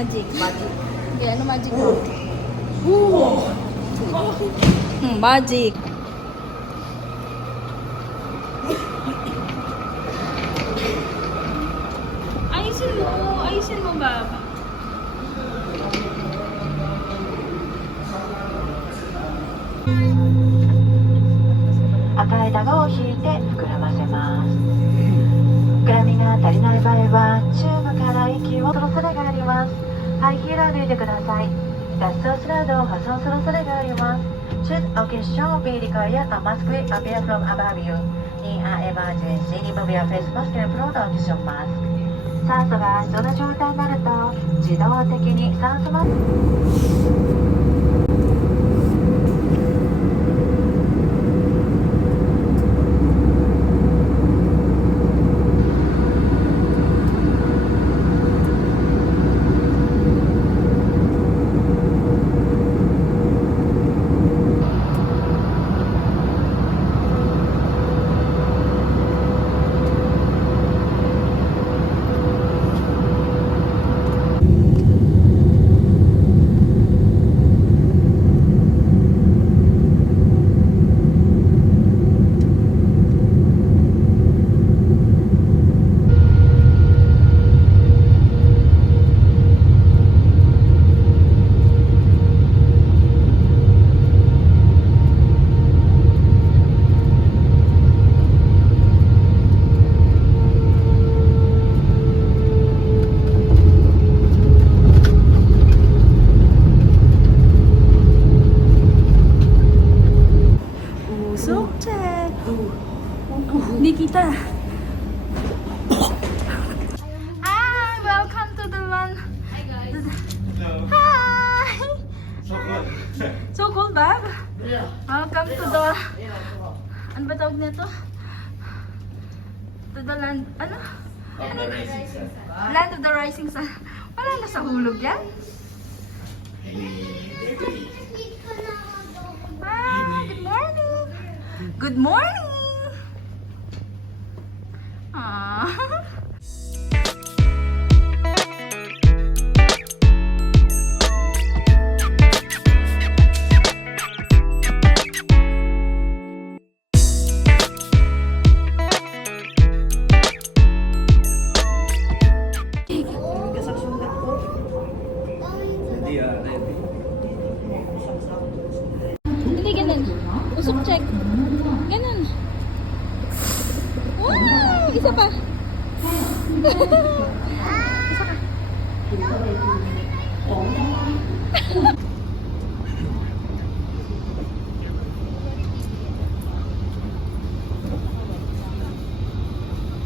magic? Magic. Okay, ano magic mo? Magic. Ayusin mo ba?赤い玉を引いて膨らませます。膨らみが足りない場合はチューブから息を取る恐れがあります。ハイヒールを脱いでください。脱走スライドを破損する恐れがあります。Should occasion be required, a mask will appear from above you. In an emergency, remove your face mask and put on oxygen mask. 酸素が必要な状態になると自動的に酸素マスクUsok check. Hindi kita. Hi, welcome to the one. Hi guys. Hi. So cool, Bab. Welcome to the. Ano ba tawag nito? To the land. Ano? Land of the rising sun. Wala na sa hulog yan. Ah, good morning. Good morning. Ah. Hindi ganun. Usok check. Ganun. Wow! Isa pa. Isa ka.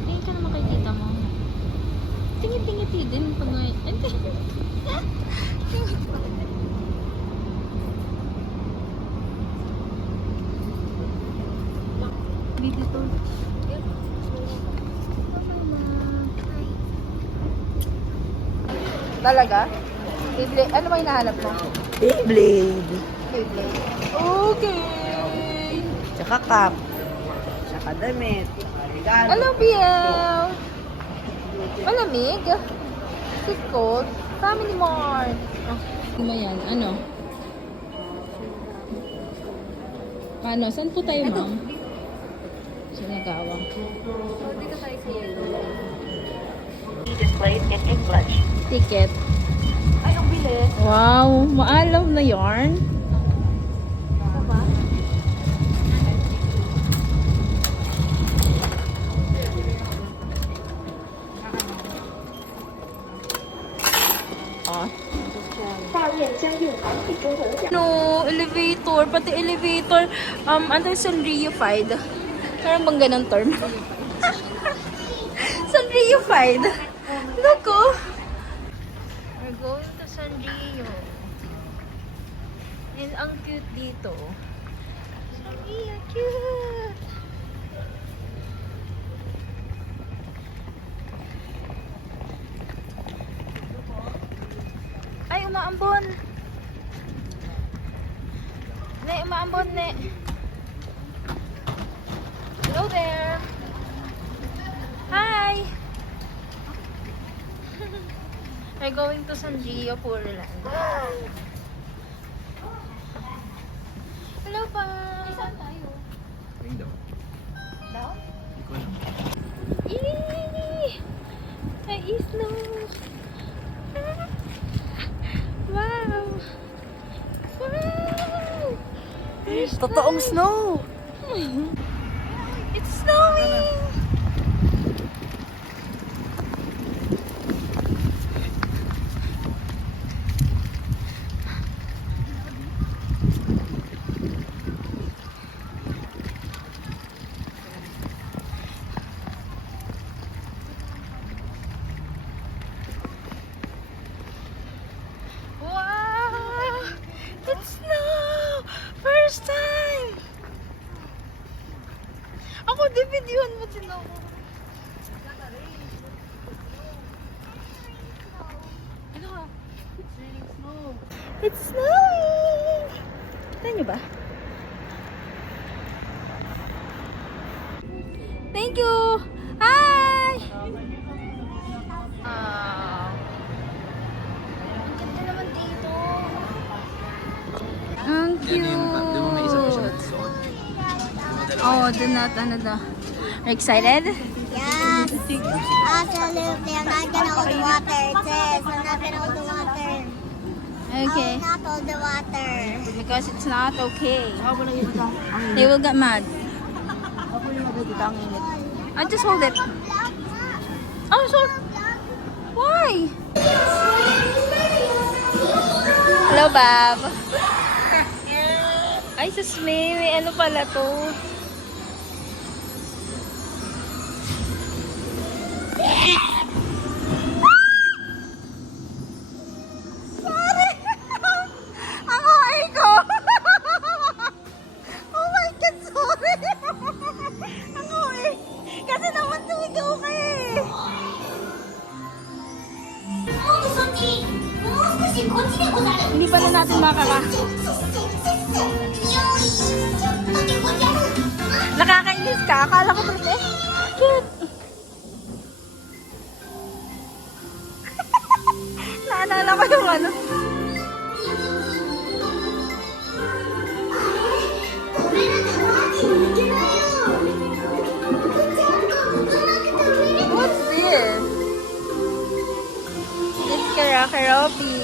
Tingin ka naman kay tita mo. Tingin-tingiti din pag may... Dito. Talaga? Beyblade. Ano ba hinahanap mo? Beyblade. Beyblade. Okay. Tsaka cup. Tsaka damit. Regalo. Hello, BL. Malamig. Sikot. Family Mart. Oh, ano ba yan? Ano? Paano? Saan po tayo, ma'am? Sa Nagawang. Dito tayo sa displayed in English. ticket. Ay, ang bilis. Wow, maalam na yarn. Diba? Oh. No, elevator, pati elevator, ano yung Sanrio-fied? Meron bang ganang term? Sanrio-fied. Naku. We're going to Sanrio. And ang cute dito. Sanrio, cute. Ay, umaambon. Ne, umaambon, ne. Hello there. Hi. We're going to San Gio Purland. Hello pa! Saan tayo? Window. Down? Hindi ko alam. Yay! May snow! Wow! Wow! There's Totoong snow! It's snowing! Wow! It's snow! First time! Ako, di videohan mo din ako. Ano ka? It's raining snow. It's snowing! Kita niyo ba? Thank you! Hi! Ang ganda naman dito. Ang cute! Di mo may isa pa siya suot. Oh, do not, ano daw. Are you excited? Yes, absolutely. I'm not gonna hold the water. It says I'm not gonna hold the water. Okay. I will not hold the water. Because it's not okay. They will get mad. I just hold it. Oh, so why? Hello, Bob. Ay, sus, may ano pala to? Sorry! Ang OA ko! Oh my God, sorry! Ang OA! Kasi naman tumigaw ka eh! Hindi pala natin makaka... Nakakainis ka? Akala ko ba eh? Cute! Naalala ko yung ano. What's this? It's Karakeropi.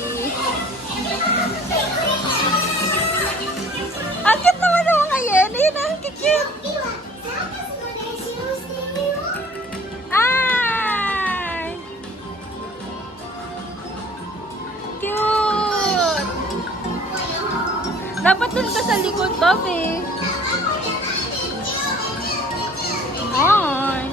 Ang cute naman ako ngayon. Ayun na, ang cute. Ay! Cute! Dapat dun ka sa likod, Bob eh. Ay!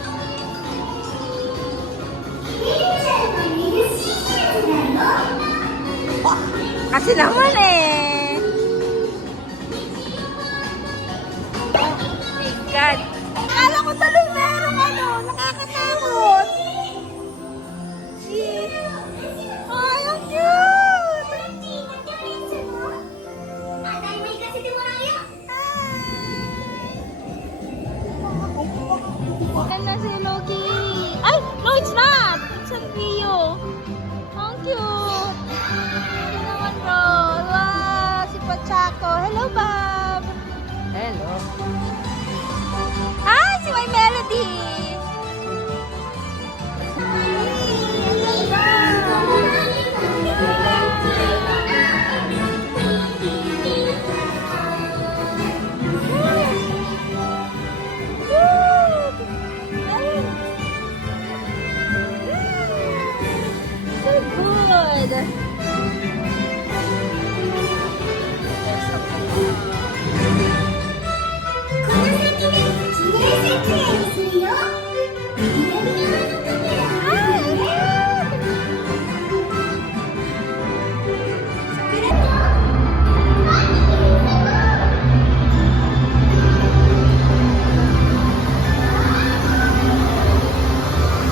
Kasi naman eh. Oh my God. Akala ko tuloy merong ano, nakakatakot. Ay, ang cute! Ayan na si Loki. Ay, no, it's not. It's San Rio. Ang cute. Ito naman, bro. Wow, si Pachaco. Hello, Bob. Hello. Ah, si My Melody. So good.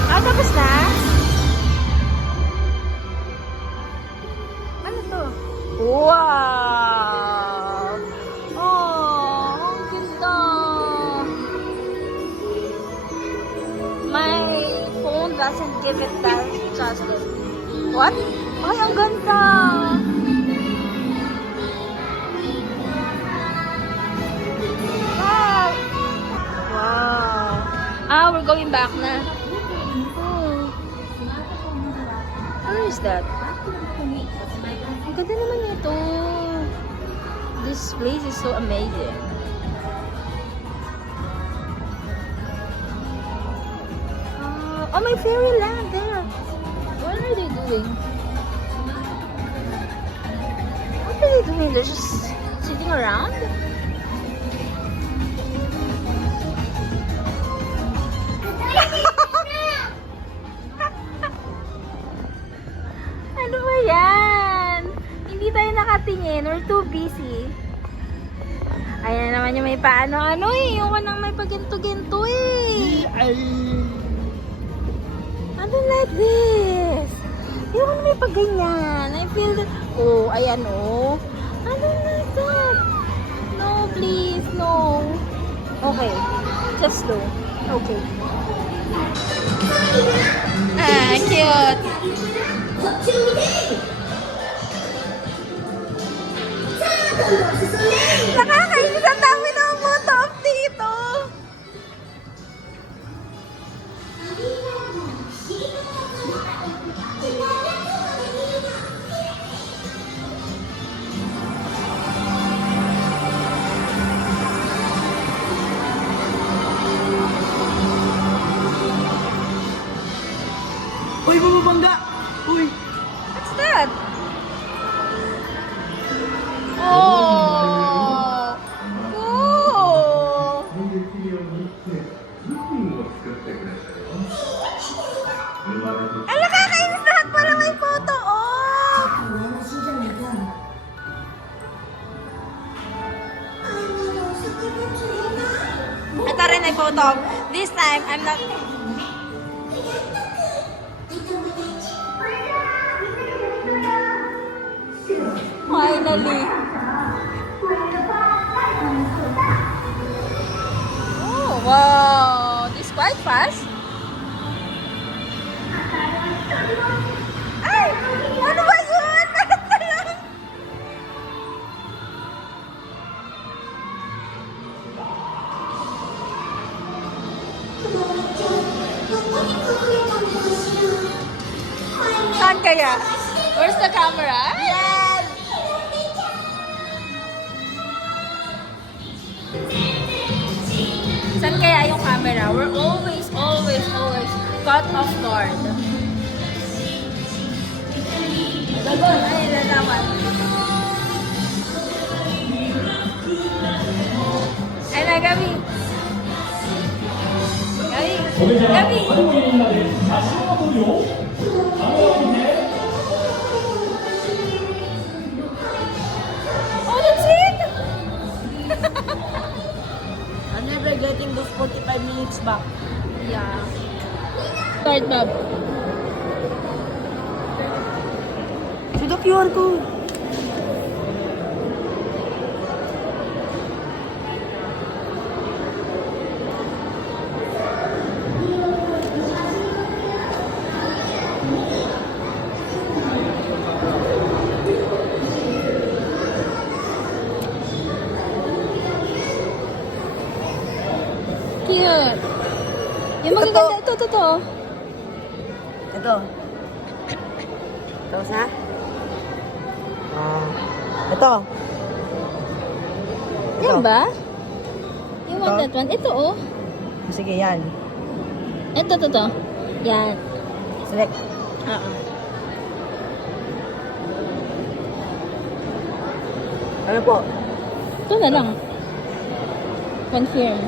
Ah, tapos na? Ano to? Wow! Oh, ang ganda! My phone doesn't give it that justice. What? Ay, ang ganda! Wow! Wow! Ah, we're going back na. Oh. Where is that? Ang ganda naman ito. This place is so amazing. Oh, my fairyland there. What are they doing? What are they doing? They're just sitting around? Ano ba yan? Hindi tayo nakatingin. We're too busy. Ayan naman yung may paano-ano eh. Yung kanang may paginto-ginto eh. Ay. I don't like this. Yung kanang may pagganyan. I feel that... Oh, ayan oh. I don't like that. No, please. No. Okay. Just slow. Okay. Ah, cute. Nakakainis ang dami ng photo dito. Uy, bumabangga! Uy! What's that? Oh! Oh! Ay, nakakainis lahat pala may photo op! Ito rin ay photo op. This time, I'm not... Finally! Oh, wow! This quite fast. Ay! Ano ba yun? Saan kaya? Where's the camera? Yes! Saan kaya yung camera? We're always caught off guard. Gagon! Ay, lalaman. Ay na, Gabi! Gabi! Oh, that's it! I'm never getting those 45 minutes back. Yeah. Start, Bob. To the QR code. Cute. Yung magaganda, ito. Ito. Ito sa? Ito. Yan ba? You want Ito? that one? Ito, oh. Sige, yan. Ito. Yan. Select. Oo. Ano po? Ito na lang. Confirm.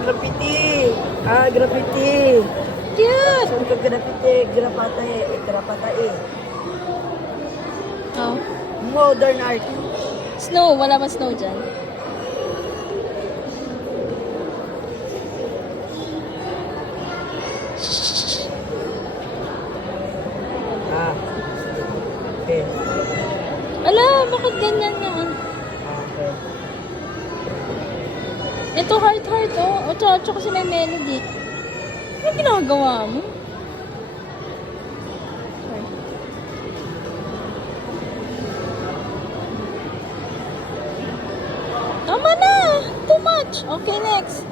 Graffiti. Graffiti. Cute! Saan ka graffiti? Grapatae. Oh. Modern art. Snow. Wala ba snow dyan? Okay. Ala, bakit ganyan yan? Okay. Ito, heart, oh. O, tsaka kasi may melody. Ano ginagawa mo? Switch. Okay, next.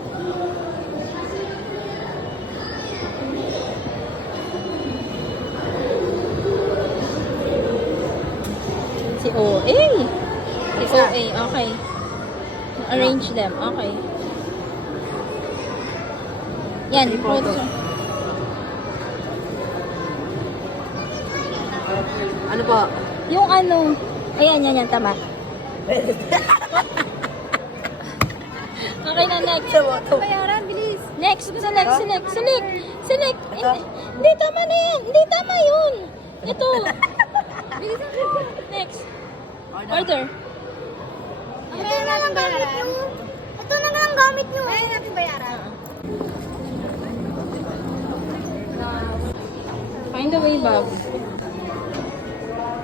Si OA. Si OA, okay. Arrange them, okay. Yan, photo. Ano po? Yung ano, ayan, yan, tama. Okay na, next. Bayaran, bilis. Next, select. Hindi, tama na yan. Hindi, tama yun. Ito. Next. Order. Ito na lang gamit nyo. Ito na lang gamit nyo. Ayaw natin bayaran. Find a way, Bob.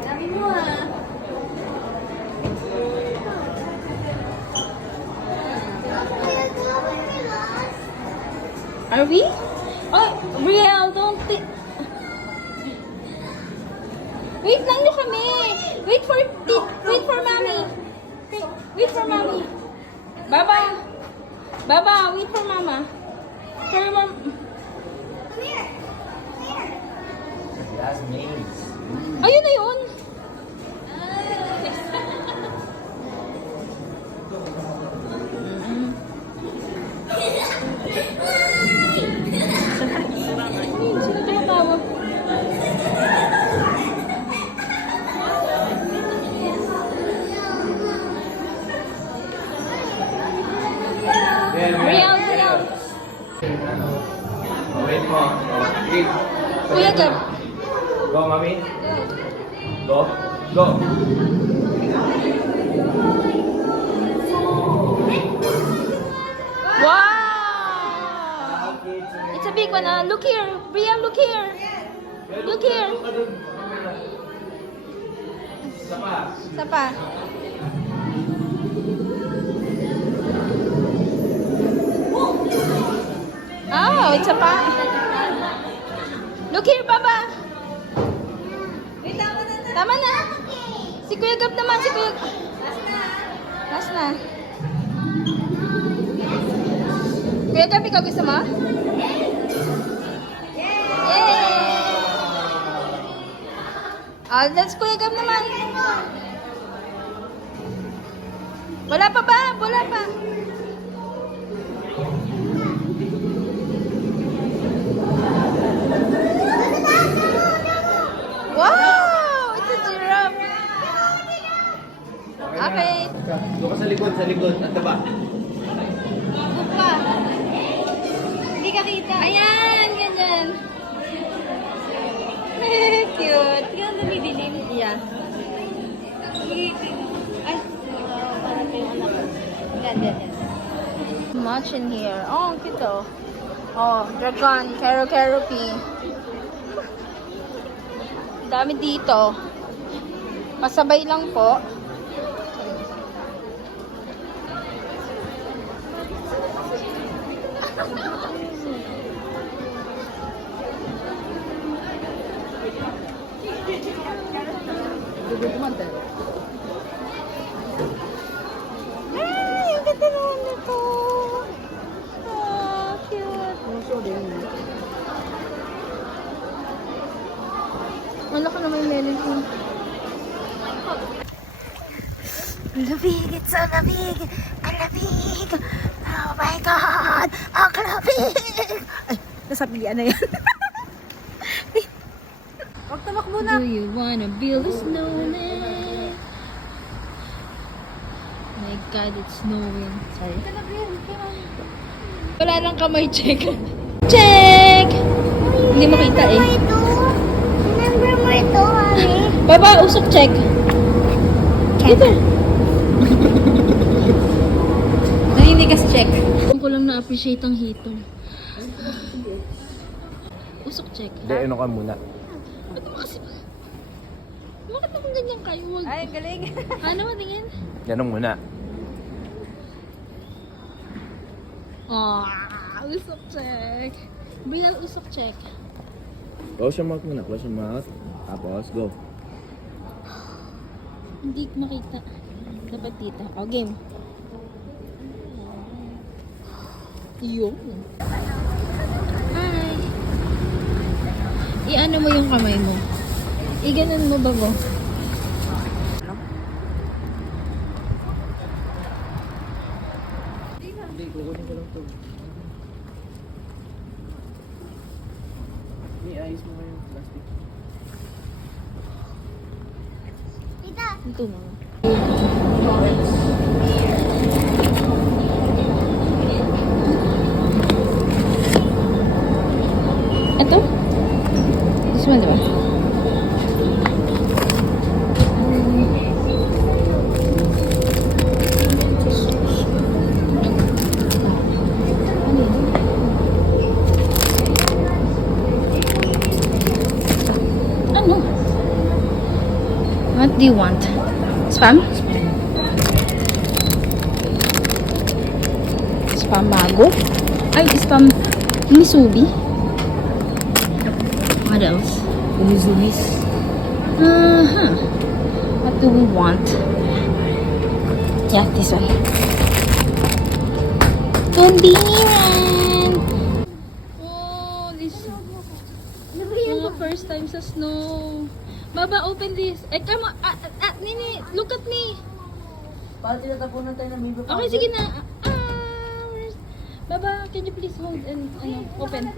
Sabi mo ah. Are we? Oh, Riel, don't wait lang nyo kami. Wait for mommy. Wait for mommy. Baba, wait for mama. For mom. Come here. That's names. Ayun na yun. Sino tumatawag? Real. Wait mo. Wait. Kuya Gab. Go, mami. Go. Go. Wow! It's a big one. Look here. Brian, look here. Look here. Isa pa. Oh, it's a pa. Look here, Baba. Tama na. Si Kuya Gab naman. Last na. Kuya Gab, ikaw gusto mo? Yay! That's Kuya Gab naman. Wala pa ba? Wala pa. Wow! It's a giraffe. Okay. Go ka sa likod. At taba. Upa. Hindi ka kita. Ayan, ganyan. Cute. Tingnan mo bibilim. Yeah. Ay, parang yung anak. Yan. Much in here. Oh, ang cute oh. Oh, dragon, Keropi. Dami dito. Pasabay lang po. Ay, ang ganda naman nito. Ah, cute. Wala ko naman yung melon ko. Lamig, it's so lamig. Ang lamig. Oh my God. Ang lamig. Ay, nasabihan na yan. Huwag tabak muna. Do you wanna build a snowman? My God, it's snowing. Sorry. Wala lang kamay, check. Check! Hindi makita eh. Remember mo ito, honey? Baba, usok, check. Dito. Naninigas, check. Kung ko lang na-appreciate ang heater. Usok, check. Hindi, ano ka muna. Bakit naman ganyan kayo? Wag. Ay, galing. Ano mo tingin? Ganun muna. Oh, usok check. Real usok check. Close your mouth muna. Close your mouth. Tapos, go. Hindi makita. Dapat dito. Oh, game. Yung. Hi. I-ano mo yung kamay mo. I-ganon mo ba mo? Hindi, kukunin ko lang to. May ayos mo kayo plastic. Tita, Ito na. Ito? This one, diba? Ano? What do you want? Spam? Spam bago? Ay, spam Misubi. What else? Umizumis. What do we want? Yeah, this one. Convenient! Oh, this first time sa snow. Baba, open this. Come on. Nini, look at me. Para tinatapunan tayo ng baby Okay, sige na. Baba, can you please hold and open?